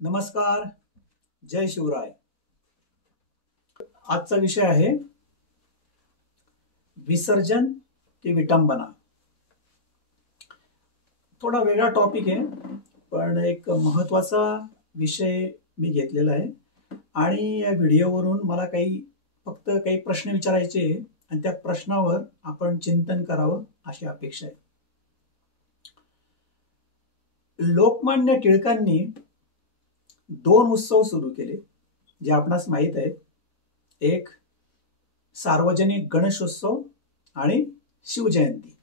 नमस्कार. जय शिवराय. आजचा विषय आहे विसर्जन की विटंबना. थोडा वेगळा टॉपिक आहे, पण एक महत्वाचा विषय मी घेतलेला आहे आणि या व्हिडिओवरून मला फक्त काही प्रश्न विचारायचे आणि त्या प्रश्नावर आपण चिंतन करावं अशी अपेक्षा आहे. लोकमान्य टिळकांनी 2 उत्सव सुरू केले जे आपणास माहित आहे. एक सार्वजनिक गणेशोत्सव आणि शिवजयंती.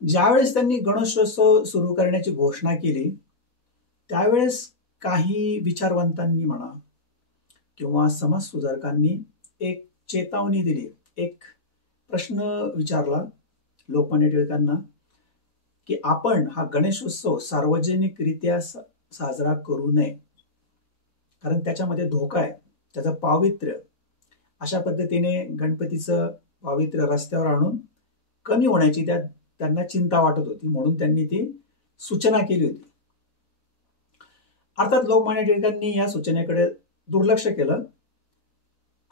ज्यावेळेस त्यांनी गणेशोत्सव सुरू करण्याची घोषणा केली त्यावेळेस काही विचारवंतांनी म्हणा किंवा समाजसुधारकांनी एक चेतावणी दिली, एक प्रश्न विचारला लोकमान्य टिळकांना की आपण हा गणेशोत्सव सार्वजनिकरित्या साजरा करू नये, कारण त्याच्यामध्ये धोका आहे, त्याचं पावित्र्य अशा पद्धतीने गणपतीचं पावित्र्य रस्त्यावर आणून कमी होण्याची त्यांना चिंता वाटत होती, म्हणून त्यांनी ती सूचना केली होती. अर्थात लोकमान्य टिळकांनी या सूचनेकडे दुर्लक्ष केलं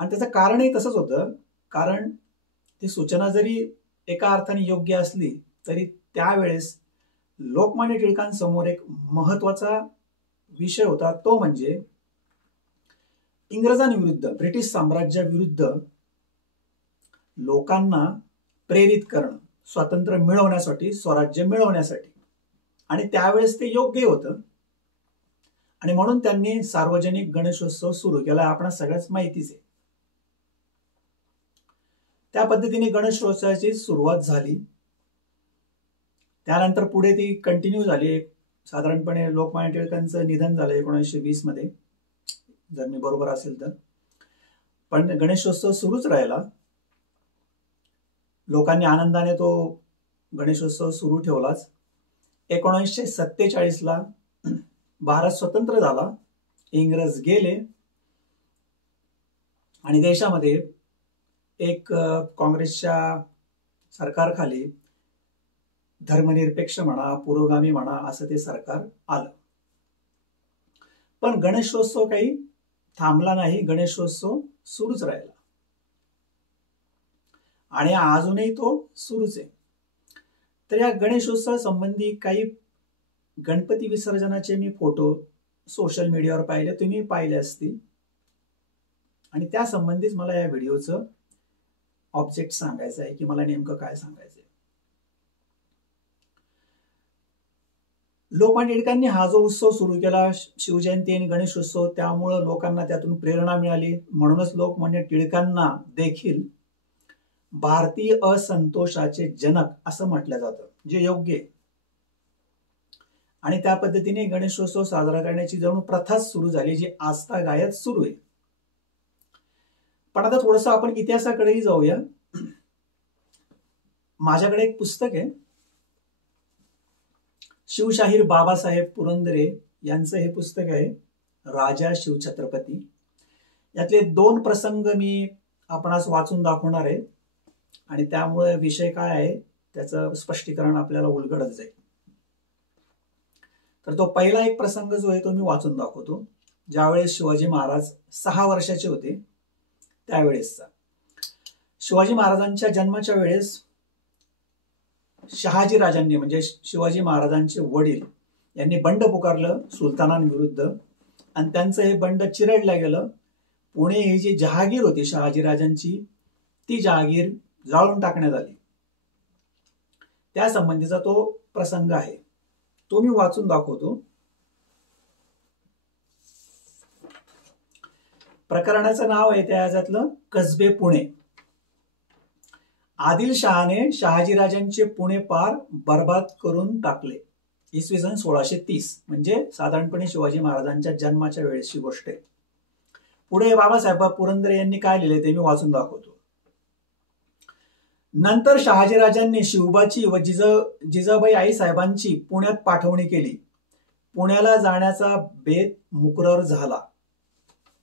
आणि त्याचं कारणही तसंच होतं, कारण ती सूचना जरी एका अर्थाने योग्य असली तरी त्यावेळेस लोकमान्य टिळकांसमोर एक महत्वाचा विषय होता, तो म्हणजे इंग्रजांविरुद्ध, ब्रिटिश साम्राज्याविरुद्ध लोकांना प्रेरित करणं, स्वातंत्र्य मिळवण्यासाठी, स्वराज्य मिळवण्यासाठी. आणि त्यावेळेस ते योग्य होतं आणि म्हणून त्यांनी सार्वजनिक गणेशोत्सव सुरू केला. आपणास सगळ्याच माहितीच आहे. त्या पद्धतीने गणेशोत्सवाची सुरुवात झाली. त्यानंतर पुढे ती कंटिन्यू झाली. साधारणपणे लोकमान्य टिळकांचं निधन झालं 1920 मध्ये, जर मी बरोबर असेल तर. पण गणेशोत्सव सुरूच राहिला. लोकांनी आनंदाने तो गणेशोत्सव सुरू ठेवलाच. 1947 ला भारत स्वतंत्र झाला, इंग्रज गेले आणि देशामध्ये एक काँग्रेसच्या सरकारखाली धर्मनिरपेक्ष म्हणा, पुरोगामी म्हणा, असं ते सरकार आलं. पण गणेशोत्सव काही थांबला नाही. गणेशोत्सव सुरूच राहिला आणि अजूनही तो सुरूच आहे. तर या गणेशोत्सव संबंधी काही गणपती विसर्जनाचे मी फोटो सोशल मीडियावर पाहिले, तुम्ही पाहिले असतील, आणि त्या संबंधीच मला या व्हिडिओचं ऑब्जेक्ट सांगायचं आहे की मला नेमकं काय सांगायचं आहे. लोकमान्य टिळकांनी हा जो उत्सव सुरू केला, शिवजयंती आणि गणेशोत्सव, त्यामुळं लोकांना त्यातून प्रेरणा मिळाली. म्हणूनच लोकमान्य टिळकांना देखील भारतीय असंतोषाचे जनक असं म्हटलं जातं, जे योग्य आहे. आणि त्या पद्धतीने गणेशोत्सव साजरा करण्याची जणू प्रथाच सुरू झाली, जी आजतागायत सुरू आहे. पण आता थोडंसं आपण इतिहासाकडेही जाऊया. माझ्याकडे एक पुस्तक आहे, शिवशाहीर बाबासाहेब पुरंदरे यांचं हे पुस्तक आहे, राजा शिवछत्रपती. यातले 2 प्रसंग मी आपणास वाचून दाखवणार आहे आणि त्यामुळे विषय काय आहे त्याचं स्पष्टीकरण आपल्याला उलगडत जाईल. तर तो पहिला एक प्रसंग जो आहे तो मी वाचून दाखवतो. ज्यावेळेस शिवाजी महाराज 6 वर्षाचे होते त्यावेळेसचा. शिवाजी महाराजांच्या जन्माच्या वेळेस शहाजी राजांनी, म्हणजे शिवाजी महाराजांचे वडील, यांनी बंड पुकारलं सुलतानांविरुद्ध आणि त्यांचं हे बंड चिरडलं गेलं. पुणे ही जी जहागीर होती शहाजीराजांची, ती जहागीर जाळून टाकण्यात आली. त्या संबंधीचा तो प्रसंग आहे, तो मी वाचून दाखवतो. प्रकरणाचं नाव आहे त्याच्यातलं कसबे पुणे. आदिलशहाने शहाजीराजांचे पुणे पार बर्बाद करून टाकले. इसवी सन 1630, म्हणजे साधारणपणे शिवाजी महाराजांच्या जन्माच्या वेळेची गोष्ट आहे. पुढे बाबासाहेब पुरंदरे यांनी काय लिहिले ते मी वाचून दाखवतो. नंतर शहाजीराजांनी शिवबाची व जिजाबाई आई साहेबांची पुण्यात पाठवणी केली. पुण्याला जाण्याचा बेत मुकरर झाला.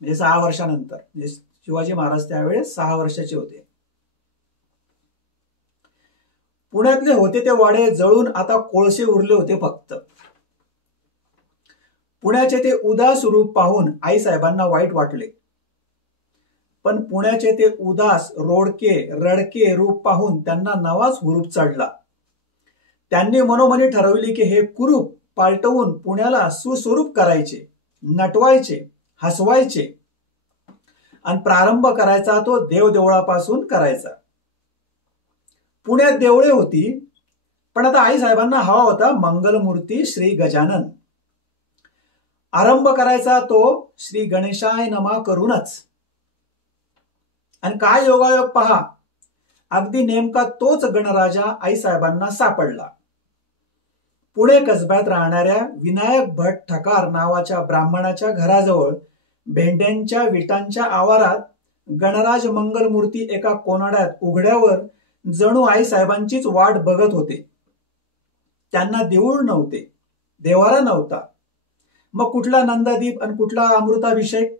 म्हणजे 6 वर्षानंतर, म्हणजे शिवाजी महाराज त्यावेळेस 6 वर्षाचे होते. पुण्यातले होते ते वाडे जळून आता कोळसे उरले होते फक्त. पुण्याचे ते उदास रूप पाहून आईसाहेबांना वाईट वाटले. पण पुण्याचे ते उदास, रोडके, रडके रूप पाहून त्यांना नवाच हुरूप चढला. त्यांनी मनोमनी ठरवले की हे कुरूप पालटवून पुण्याला सुस्वरूप करायचे, नटवायचे, हसवायचे आणि प्रारंभ करायचा तो देवदेवळापासून करायचा. पुण्यात देवळे होती, पण आता आईसाहेबांना हवा होता मंगलमूर्ती श्री गजानन. आरंभ करायचा तो श्री गणेशाय नमा करूनच. आणि काय योगायोग पहा, अगदी नेमका तोच गणराजा आईसाहेबांना सापडला. पुणे कसब्यात राहणाऱ्या विनायक भट ठकार नावाच्या ब्राह्मणाच्या घराजवळ भेंड्यांच्या विटांच्या आवारात गणराज मंगलमूर्ती एका कोनाड्यात उघड्यावर जणू आईसाहेबांचीच वाट बघत होते. त्यांना देऊळ नव्हते, देवारा नव्हता, मग कुठला नंदादीप आणि कुठला अमृताभिषेक.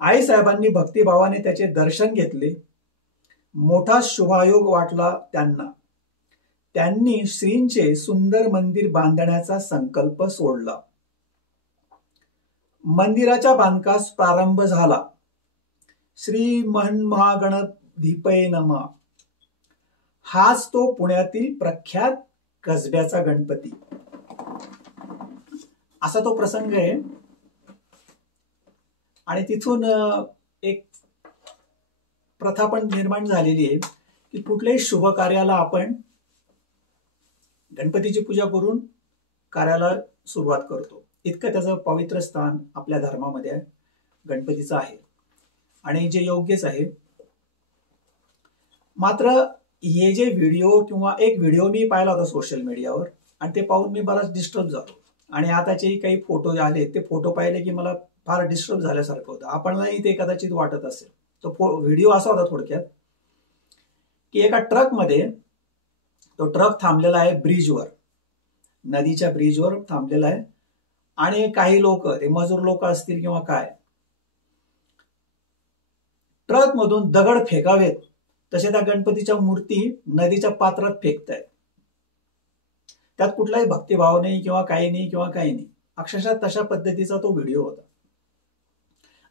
आईसाहेबांनी भक्तिभावाने त्याचे दर्शन घेतले. मोठा शुभायोग वाटला त्यांना. त्यांनी श्रींचे सुंदर मंदिर बांधण्याचा संकल्प सोडला. मंदिराच्या बांधकास प्रारंभ झाला. श्री महागणधीपये नमः. हाच तो पुण्यातील प्रख्यात कसब्याचा गणपती. असा तो प्रसंग आहे. आणि तिथून एक प्रथा पण निर्माण झालेली आहे की कुठल्याही शुभ कार्याला आपण गणपतीची पूजा करून कार्याला सुरुवात करतो. इतकं त्याचं पवित्र स्थान आपल्या धर्मामध्ये गणपतीचं आहे आणि जे योग्यच आहे. मात्र हे जे व्हिडिओ किंवा एक व्हिडिओ मी पाहिला होता सोशल मीडियावर आणि ते पाहून मी बराच डिस्टर्ब झालो. आणि आताचे काही फोटो आले, ते फोटो पाहिले की मला फार डिस्टर्ब झाल्यासारखं होतं. आपणलाही ते कदाचित वाटत असेल. तो व्हिडिओ असा होता थोडक्यात की एका ट्रकमध्ये, तो ट्रक थांबलेला आहे ब्रिजवर, नदीच्या ब्रिजवर थांबलेला आहे. आणि काही लोक, ते मजूर लोक असतील किंवा काय, ट्रक मधून दगड फेकावेत तसे त्या गणपतीच्या मूर्ती नदीच्या पात्रात फेकतायत. त्यात कुठलाही भक्तिभाव नाही किंवा काही नाही. अक्षरशः तशा पद्धतीचा तो व्हिडिओ होता.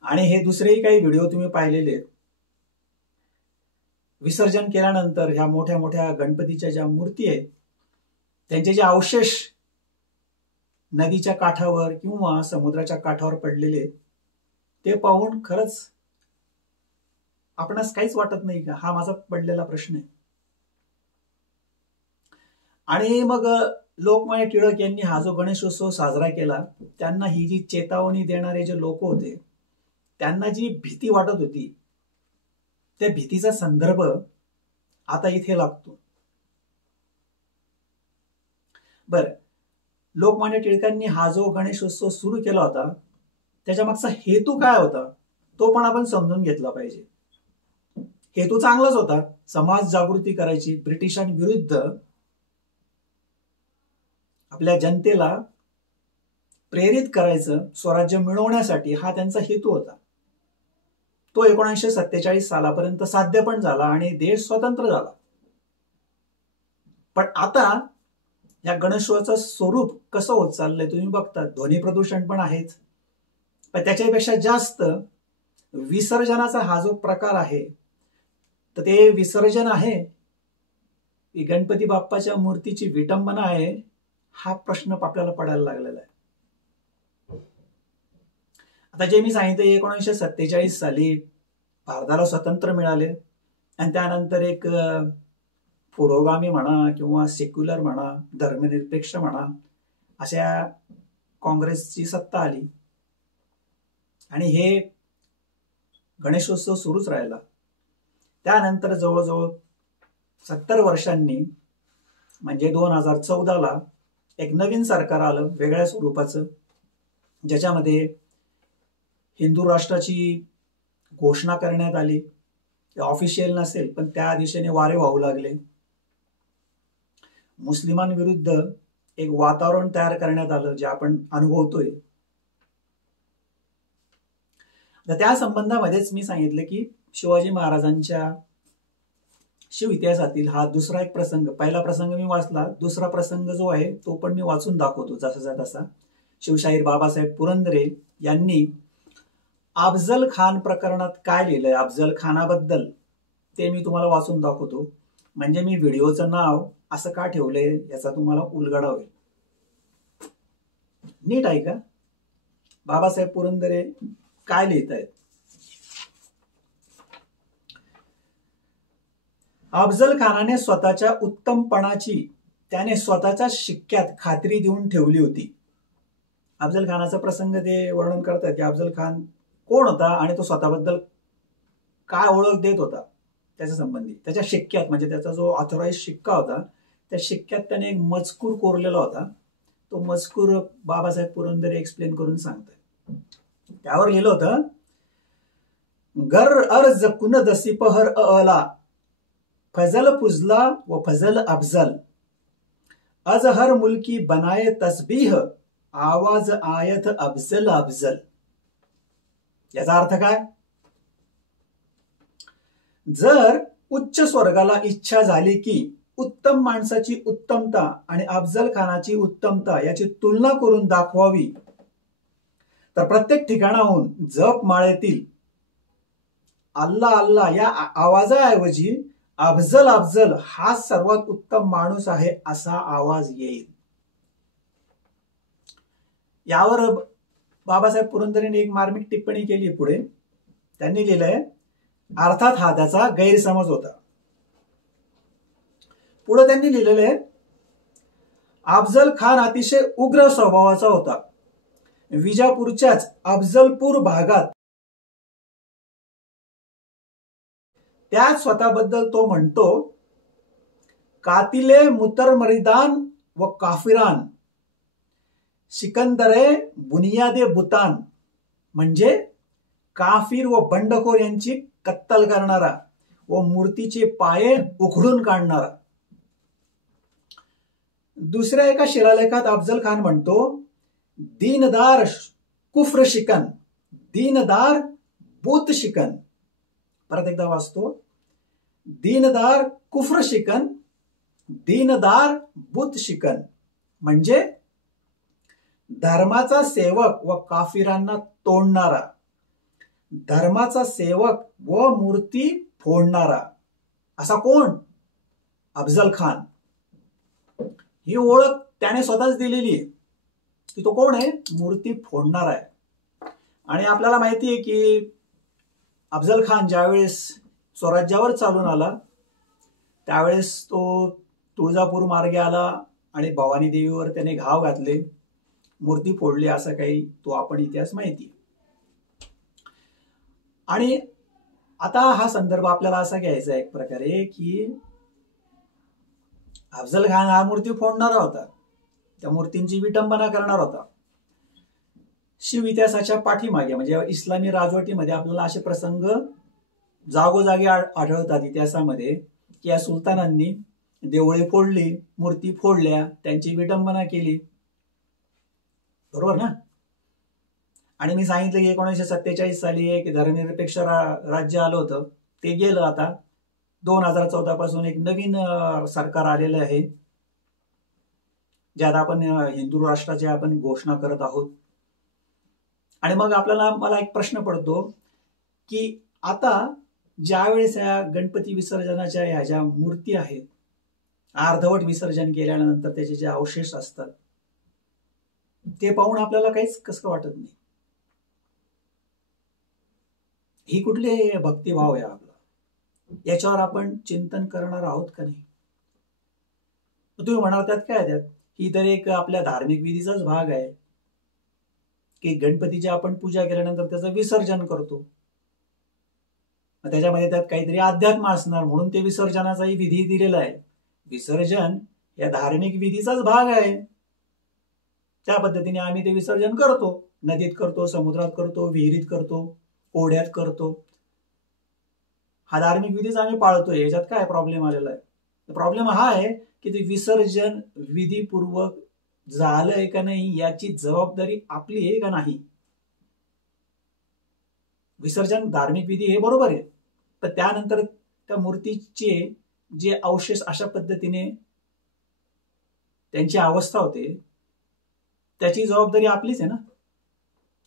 आणि हे दुसरेही काही व्हिडिओ तुम्ही पाहिलेले. विसर्जन केल्यानंतर ह्या मोठ्या मोठ्या गणपतीच्या ज्या मूर्ती आहेत त्यांचे जे अवशेष नदीच्या काठावर किंवा समुद्राच्या काठावर पडलेले, ते पाहून खरंच आपणास काहीच वाटत नाही का? हा माझा पडलेला प्रश्न आहे. आणि मग लोकमान्य टिळक यांनी हा जो गणेशोत्सव साजरा केला, त्यांना ही जी चेतावणी देणारे जे लोक होते, त्यांना जी भीती वाटत होती, त्या भीतीचा संदर्भ आता इथे लागतो. बरं, लोकमान्य टिळकांनी हा जो गणेशोत्सव सुरू केला होता त्याच्या मागचा हेतू काय होता तो पण आपण समजून घेतला पाहिजे. हेतू चांगलाच होता, समाज जागृती करायची, ब्रिटिशांविरुद्ध आपल्या जनतेला प्रेरित करायचं, स्वराज्य मिळवण्यासाठी हा त्यांचा हेतू होता. तो 1947 सालापर्यंत साध्य पण झाला आणि देश स्वतंत्र झाला. पण आता या गणेशोत्सवाचं स्वरूप कसं होत चाललंय तुम्ही बघता. ध्वनी प्रदूषण पण आहेच, पण त्याच्यापेक्षा जास्त विसर्जनाचा हा जो प्रकार आहे, तर ते विसर्जन आहे की गणपती बाप्पाच्या मूर्तीची विटंबना आहे, हा प्रश्न आपल्याला पडायला लागलेला आहे. आता जे मी सांगितलं, 1947 साली भारताला स्वातंत्र्य मिळाले आणि त्यानंतर एक पुरोगामी म्हणा किंवा सेक्युलर म्हणा, धर्मनिरपेक्ष म्हणा, अशा काँग्रेसची सत्ता आली आणि हे गणेशोत्सव सुरूच राहिला. त्यानंतर जवळजवळ 70 वर्षांनी म्हणजे 2014ला एक नवीन सरकार आलं वेगळ्या स्वरूपाचं, ज्याच्यामध्ये हिंदू राष्ट्राची घोषणा करण्यात आली. ऑफिशियल नसेल पण त्या दिशेने वारे वाहू लागले. मुस्लिमांविरुद्ध एक वातावरण तयार करण्यात आलं जे आपण अनुभवतोय. त्या संबंधामध्येच मी सांगितलं की शिवाजी महाराजांच्या शिव इतिहासातील हा दुसरा एक प्रसंग, पहिला प्रसंग मी वाचला, दुसरा प्रसंग जो आहे तो पण मी वाचून दाखवतो जसा तसा. शिवशाहीर बाबासाहेब पुरंदरे यांनी अफजल खान प्रकरणात काय लिहिलंय अफजल खानाबद्दल ते मी तुम्हाला वाचून दाखवतो. म्हणजे मी व्हिडिओचं नाव असं का ठेवलंय याचा तुम्हाला उलगडा होईल. नीट ऐका बाबासाहेब पुरंदरे काय लिहित आहेत. अफजल खानाने स्वतःच्या उत्तमपणाची त्याने स्वतःच्या शिक्क्यात खात्री देऊन ठेवली होती. अफजल खानाचा प्रसंग ते वर्णन करतात की अफजल खान कोण होता आणि तो स्वतःबद्दल काय ओळख देत होता त्याच्या संबंधी. त्याच्या शिक्क्यात म्हणजे त्याचा जो ऑथोराइज शिक्का होता त्या शिक्क्यात त्याने एक मजकूर कोरलेला होता. तो मजकूर बाबासाहेब पुरंदरे एक्सप्लेन करून सांगतात. त्यावर लिहिलं होतं, गर अर्ज कुनद सिपहर अला फजल पुजला व फजल अफजल अजहर मुल्की बनाए तस्बीह आवाज आयत अफजल अफजल. याचा अर्थ काय? जर उच्च स्वर्गाला इच्छा झाली की उत्तम माणसाची उत्तमता आणि अफजल खानाची उत्तमता याची तुलना करून दाखवावी तर प्रत्येक ठिकाणाहून जप माळेतील अल्लाह अल्लाह या आवाजाऐवजी अफजल अफजल हा सर्वात उत्तम माणूस आहे असा आवाज येईल. यावर बाबासाहेब पुरंदरेने एक मार्मिक टिप्पणी केली. पुढे त्यांनी लिहिलंय, अर्थात हा त्याचा गैरसमज होता. पुढे त्यांनी लिहिलेलं आहे, अफजल खान अतिशय उग्र स्वभावाचा होता. विजापूरच्याच अफजलपूर भागात त्याच स्वतःबद्दल तो म्हणतो, कातिले मुतरमरिदान व काफिरान सिकंदरे बुनियादे बुतान म्हणजे काफिर व बंडखोर यांची कत्तल करणारा व मूर्तीचे पाये उखडून काढणारा. दुसऱ्या एका शिलालेखात अफजल खान म्हणतो, दीनदार कुफ्र शिकन दीनदार बुत शिकन. परत एकदा वाचतो, दीनदार कुफ्र शिकन दीनदार बुत शिकन म्हणजे धर्माचा सेवक व काफिरांना तोडणारा, धर्माचा सेवक व मूर्ती फोडणारा. असा कोण? अफजल खान. ही ओळख त्याने स्वतःच दिलेली आहे की तो कोण आहे? मूर्ती फोडणार आहे. आणि आपल्याला माहिती आहे की अफजल खान ज्यावेळेस स्वराज्यावर चालून आला त्यावेळेस तो तुळजापूर मार्गे आला आणि भवानी देवीवर त्याने घाव घातले, मूर्ती फोडली, असं काही तो आपण इतिहास माहिती. आणि आता हा संदर्भ आपल्याला असा घ्यायचा एक प्रकारे की अफजल खान हा मूर्ती फोडणारा होता, त्या मूर्तींची विटंबना करणार होता. शिव इतिहासाच्या पाठीमागे म्हणजे इस्लामी राजवटीमध्ये आपल्याला असे प्रसंग जागोजागी आढळतात इतिहासामध्ये की या सुलतानांनी देवळे फोडली, मूर्ती फोडल्या, त्यांची विटंबना केली. बरोबर ना? आणि मी सांगितलं की 1947 साली एक धर्मनिरपेक्ष राज्य आलं होतं, ते गेलं. आता 2014 पासून एक नवीन सरकार आलेलं आहे ज्यात आपण हिंदू राष्ट्राची आपण घोषणा करत आहोत. आणि मग मला एक प्रश्न पडतो की आता ज्यावेळेस या गणपती विसर्जनाच्या ह्या ज्या मूर्ती आहेत, अर्धवट विसर्जन केल्यानंतर त्याचे जे अवशेष असतात ते पाहून आपल्याला काहीच कसं वाटत नाही. ही कुठली भक्तिभाव आहे आपला? याच्यावर आपण चिंतन करणार आहोत का नाही? तुम्ही म्हणाल त्यात काय, त्यात ही तर एक आपल्या धार्मिक विधीचाच भाग आहे की गणपतीची आपण पूजा केल्यानंतर त्याचं विसर्जन करतो. त्याच्यामध्ये त्यात काहीतरी अध्यात्म असणार म्हणून ते विसर्जनाचाही विधी दिलेला आहे. विसर्जन या धार्मिक विधीचाच भाग आहे. त्या पद्धतीने आम्ही ते विसर्जन करतो. नदीत करतो, समुद्रात करतो, विहिरीत करतो, ओढ्यात करतो. हा धार्मिक विधीच आम्ही पाळतोय. याच्यात काय प्रॉब्लेम आलेला आहे? प्रॉब्लेम हा आहे की ते विसर्जन विधीपूर्वक झालंय का नाही याची जबाबदारी आपली आहे का नाही. विसर्जन धार्मिक विधी हे बरोबर आहे, पण त्यानंतर त्या मूर्तीचे जे अवशेष अशा पद्धतीने त्यांची अवस्था होते त्याची जबाबदारी आपलीच आहे ना.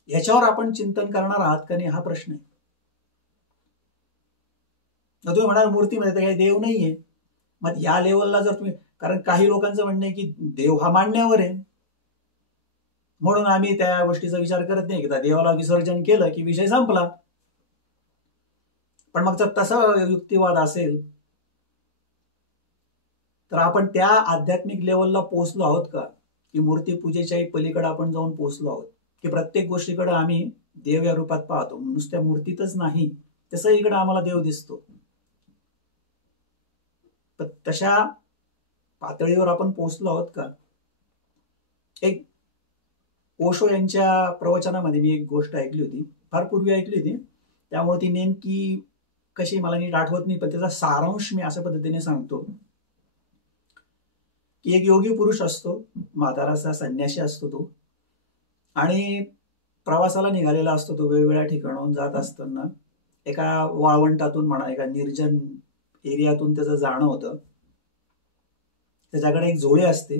याच्यावर आपण चिंतन करणार आहात का नाही हा प्रश्न आहे. तुम्ही म्हणाल मूर्तीमध्ये तर काही देव नाहीये, मग या लेवलला जर तुम्ही, कारण काही लोकांचं म्हणणं आहे की देव हा मांडण्यावर आहे, म्हणून आम्ही त्या गोष्टीचा विचार करत नाही की देवाला विसर्जन केलं की विषय संपला. पण मग जर तसा युक्तिवाद असेल तर आपण त्या आध्यात्मिक लेवलला पोहोचलो आहोत का, की मूर्ती पूजेच्याही पलीकडे आपण जाऊन पोहोचलो आहोत, की प्रत्येक गोष्टीकडे आम्ही देव या रूपात पाहतो, नुसत्या मूर्तीतच नाही तसं इकडे आम्हाला देव दिसतो. पण तशा पातळीवर आपण पोहोचलो आहोत का. एक ओशो यांच्या प्रवचनामध्ये मी एक गोष्ट ऐकली होती, फार पूर्वी ऐकली होती, त्यामुळे ती नेमकी कशी मला नीट आठवत नाही, पण त्याचा सारांश मी अशा पद्धतीने सांगतो की एक योगी पुरुष असतो, म्हाताराचा संन्यासी असतो तो, आणि प्रवासाला निघालेला असतो तो. वेगवेगळ्या ठिकाणाहून जात असताना एका वाळवंटातून म्हणा, एका निर्जन एरियातून त्याचं जाणं होतं. त्याच्याकडे एक झोळी असते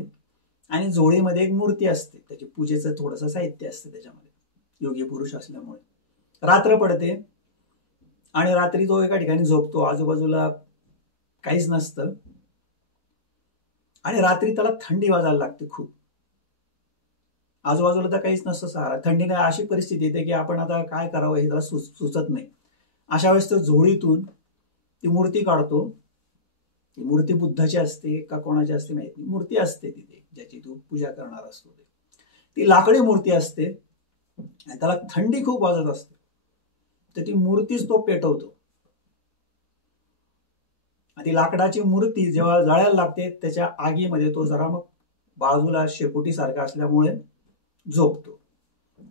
आणि झोळीमध्ये एक मूर्ती असते, त्याची पूजेचं थोडंसं साहित्य असते त्याच्यामध्ये, योगी पुरुष असल्यामुळे. रात्र पडते आणि रात्री तो एका ठिकाणी झोपतो, आजूबाजूला काहीच नसतं, आणि रात्री त्याला थंडी वाजायला लागते खूप. आजूबाजूला तर काहीच नसतं सहारा, थंडीने अशी परिस्थिती येते की आपण आता काय करावं हे त्याला सुचत नाही. अशा वेळेस तो झोळीतून ती मूर्ती काढतो. ती मूर्ती बुद्धाची असते का कोणाची असते माहिती, मूर्ती असते तिथे ज्याची तो पूजा करणार असतो. ती लाकडी मूर्ती असते आणि त्याला थंडी खूप वाजत असते, तर ती मूर्तीच तो पेटवतो. ती लाकडाची मूर्ती जेव्हा जळायला लागते त्याच्या आगीमध्ये तो जरा मग बाजूला शेकोटी सारखा असल्यामुळे झोपतो.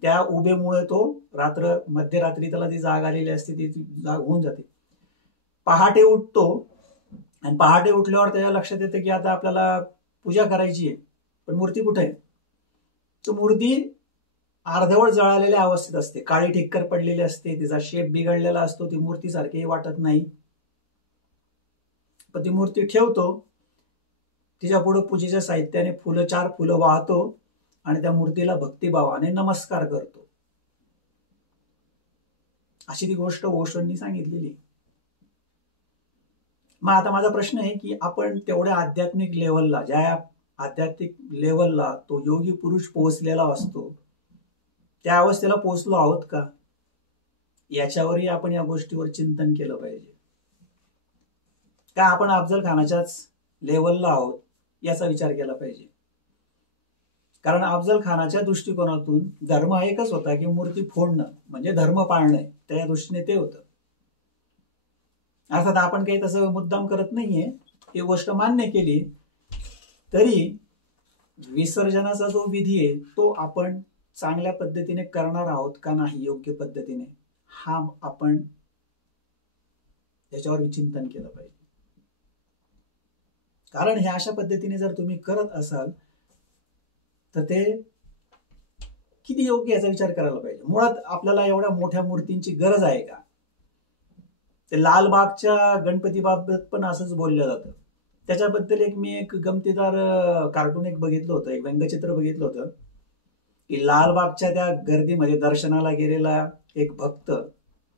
त्या उभेमुळे तो रात्र मध्यरात्री त्याला जी जाग आलेली असते ती जाग होऊन जाते. पहाटे उठतो आणि पहाटे उठल्यावर त्याच्या लक्षात येतं की आता आपल्याला पूजा करायची आहे, पण मूर्ती कुठे आहे. तो मूर्ती अर्धवट जळालेल्या अवस्थेत असते, काळी ठिक्कर पडलेली असते, तिचा शेप बिघडलेला असतो, ती मूर्ती सारखी वाटत नाही. पण ती मूर्ती ठेवतो, तिच्या पुढे पूजेच्या साहित्याने चार फुलं वाहतो आणि त्या मूर्तीला भक्तिभावाने नमस्कार करतो. अशी ती गोष्ट ओशोंनी सांगितलेली. मग आता माझा प्रश्न आहे की आपण तेवढ्या आध्यात्मिक लेवलला, ज्या आध्यात्मिक लेवलला तो योगी पुरुष पोहोचलेला असतो, त्या अवस्थेला पोहोचलो आहोत का, याच्यावरही आपण या गोष्टीवर चिंतन केलं पाहिजे. का आपण अफजल खानाच्याच लेवलला आहोत याचा विचार केला पाहिजे. कारण अफजल खानाच्या दृष्टिकोनातून धर्म एकच होता की मूर्ती फोडणं म्हणजे धर्म पाळणं, त्या दृष्टीने ते होतं. अर्थात आपण काही तसं मुद्दाम करत नाहीये, ही गोष्ट मान्य केली तरी विसर्जनाचा जो विधी आहे तो आपण चांगल्या पद्धतीने करणार आहोत का नाही, योग्य पद्धतीने, हा आपण त्याच्यावर चिंतन केलं पाहिजे. कारण हे अशा पद्धतीने जर तुम्ही करत असाल तर ते किती योग्य याचा विचार करायला पाहिजे. मुळात आपल्याला एवढ्या मोठ्या मूर्तींची गरज आहे का. ते लालबागच्या गणपतीबाबत पण असंच बोललं जातं. त्याच्याबद्दल मी एक गमतीदार कार्टून एक बघितलं होतं, एक व्यंगचित्र बघितलं होतं की लालबागच्या त्या गर्दीमध्ये दर्शनाला गेलेला एक भक्त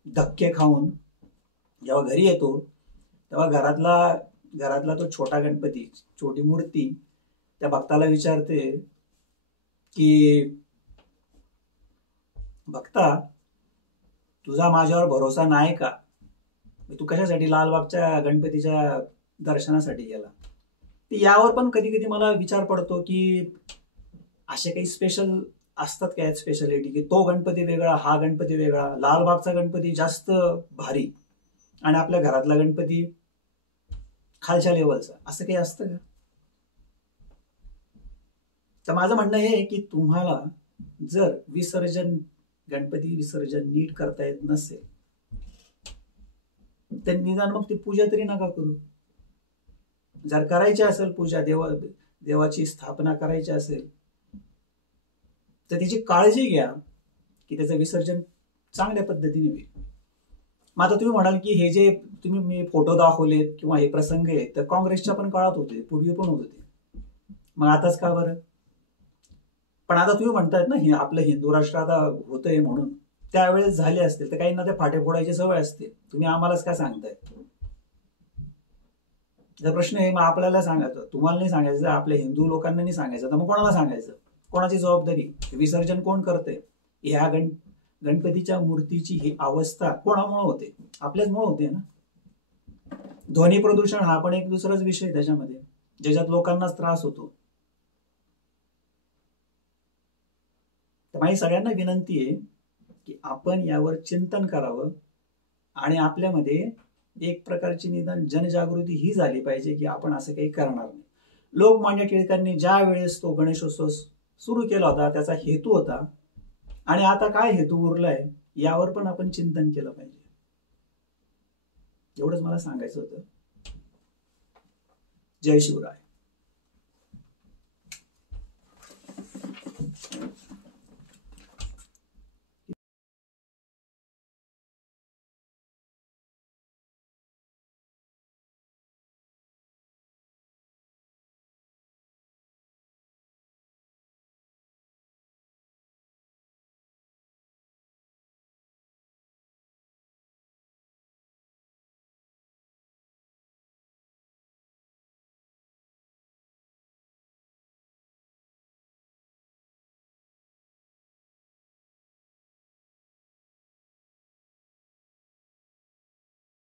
धक्के खाऊन जेव्हा घरी येतो तेव्हा घरातला तो छोटा गणपती, छोटी मूर्ती त्या भक्ताला विचारते की भक्ता, तुझा माझ्यावर भरोसा नाही का, तू कशासाठी लालबागच्या गणपतीच्या दर्शनासाठी गेला. यावर पण कधी कधी मला विचार पडतो की असे काही स्पेशल असतात काय स्पेशालिटी, की तो गणपती वेगळा, हा गणपती वेगळा, लालबागचा गणपती जास्त भारी आणि आपल्या घरातला गणपती खालच्या लेवलचा, असं काही असतं का. तर माझं म्हणणं हे की तुम्हाला जर गणपती विसर्जन नीट करता येत नसेल तर निदान मग ती पूजा तरी नका करू. जर करायची असेल पूजा, देवाची स्थापना करायची असेल तर त्याची काळजी घ्या की त्याचं विसर्जन चांगल्या पद्धतीने होईल. मग आता तुम्ही म्हणाल की हे जे तुम्ही मी फोटो दाखवलेत किंवा हे प्रसंग आहेत तर काँग्रेसच्या पण काळात होते, पूर्वी पण होते, मग आताच का बरं. पण आता तुम्ही म्हणतायत ना हे आपलं हिंदू राष्ट्र आता होतंय म्हणून, त्यावेळेस झाले असतील तर काहींना ते फाटे फोडायची सवय असते, तुम्ही आम्हालाच काय सांगताय? जर प्रश्न आहे मग आपल्याला सांगायचं, तुम्हाला नाही सांगायचं, आपल्या हिंदू लोकांना नाही सांगायचं, तर मग कोणाला सांगायचं? कोणाची जबाबदारी? विसर्जन कोण करते? ह्या गणपतीच्या मूर्तीची ही अवस्था कोणामुळे होते? आपल्याचमुळे होते ना. ध्वनी प्रदूषण हा पण एक दुसराच विषय त्याच्यामध्ये, ज्याच्यात लोकांनाच त्रास होतो. तर माझी सगळ्यांना विनंती आहे की आपण यावर चिंतन करावं आणि आपल्यामध्ये एक प्रकारची निदान जनजागृती ही झाली पाहिजे की आपण असं काही करणार नाही. लोकमान्य टिळकांनी ज्या वेळेस तो गणेशोत्सव सुरू केला होता त्याचा हेतू होता, आणि आता काय हेतू उरलाय यावर पण आपण चिंतन केलं पाहिजे. एवढंच मला सांगायचं होतं. जय शिवराय.